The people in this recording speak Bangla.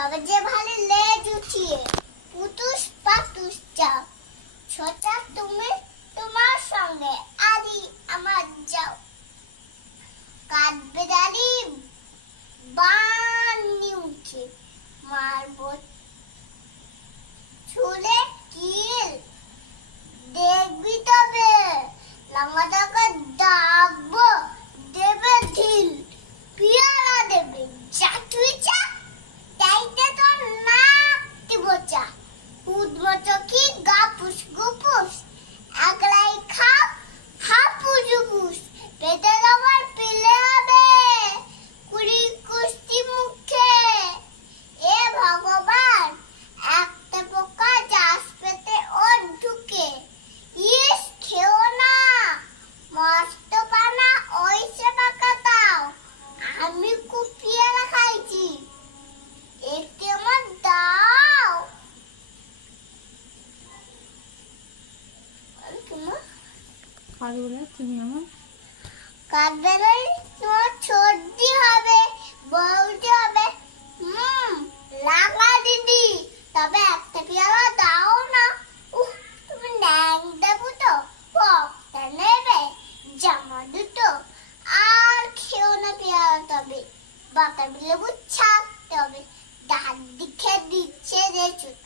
তবে যে ভালো লেজ উঠিয়ে পুতুস পাতুস যাও ছোটা তুমি তোমার সঙ্গে আদি আমার যাও কাঁদবে দাঁড়ি বানি উঠে মারবো ছুলে কিল দেখবি তবে লঙ্কা টাকা দাবো দেবে ঢিল পিয়ারা দেবে যা তুই চা তাইতে তোর নাকটি বোচা উদ্মো চোখি গাপুস গুপুস একলাই খাও হাপুস গুপুস পেটে তোমার পিলে হবে কুড়ি কুস্তি মুখে এ ভগবান একটা পোকা যাস পেতে ওর ঢুকে ইস খেও না মস্ত পানা ওই সে পাকা দাও আমি কুপিয়ে খাইছি একটু আমার দাও কাজগুলো তুমি আমার কাঁদবে না তোমার সর্দি হবে বলতে হবে লাগা দিদি তবে একটা পেয়ারা দাও না তুমি ন্যাং দেবো তো বক্তা নেবে জামা দুটো আর খেও না পেয়ারা তবে বাতাবি লেবু ছাড়তে হবে দাঁত দিকে দিচ্ছে রে ছোট